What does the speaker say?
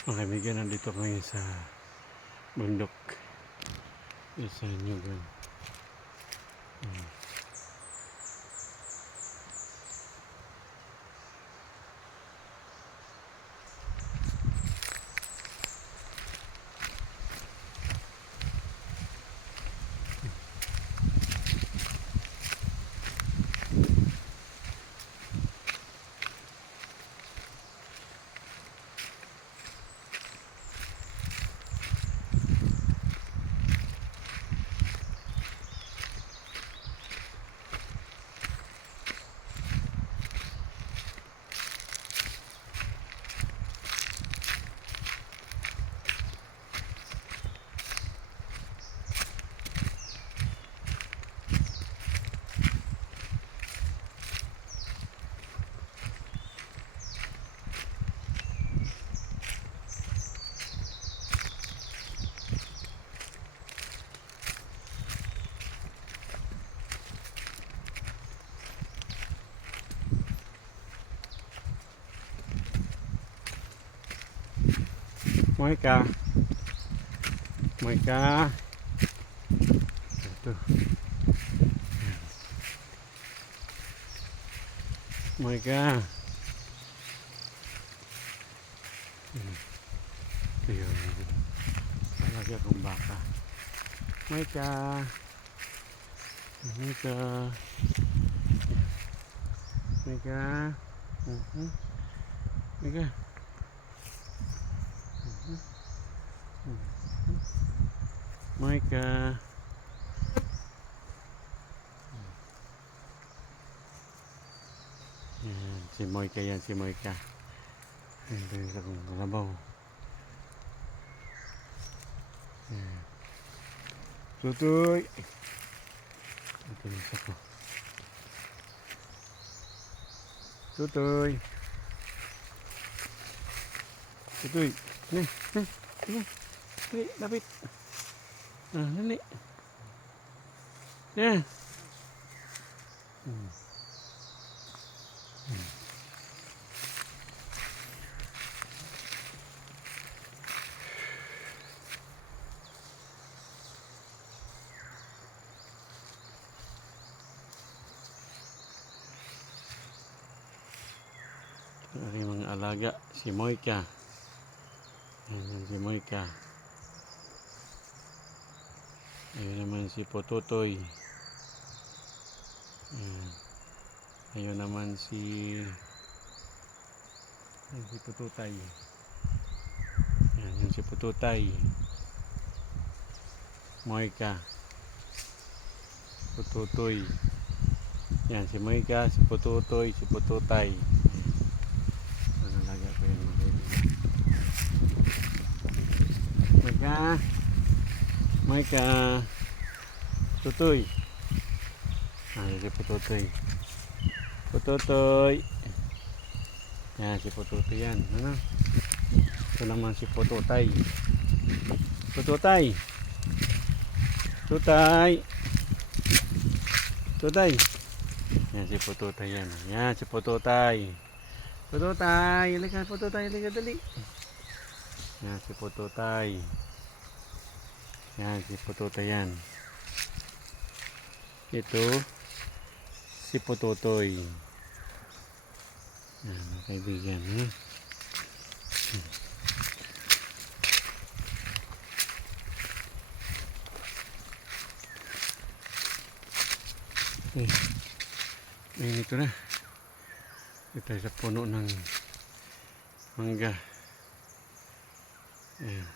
Mga kaibigan, nandito kami sa bundok sa Nyugan. Moika, ito, Moika, ito yun, talaga kong baka. Moika, Moika, Moika, Moika. Yan, si Moika yan, si Moika. Ito yung akong kalabaw. Tutoy! Ito yung isa ko. Tutoy! Tutoy! Nih, nih, lapit. Dali. Yan. Aking mga alaga, si Moika. Ayan si Moika. Ayun naman si Pototoy. Ayun naman si Potutay. Ayan si Potutay. Moika. Pototoy. Yan si Moika, si Pototoy, si Potutay. Alaga ko yun mga kaibigan. Moika, Tutoy. Si Pototoy. Pototoy. Yan si Pototoy yan. Ano? Ito naman si Potutay. Potutay. Tutay. Tutay. Yan si Potutay yan. Yan si Potutay. Potutay. Halika Potutay. Halika dali. Yan si Potutay. Yan si Potutay yan. Ito si Pototoy. Yan mga kaibigan. Ngayon ito na. Ito tayo sa puno ng mangga. Ayan.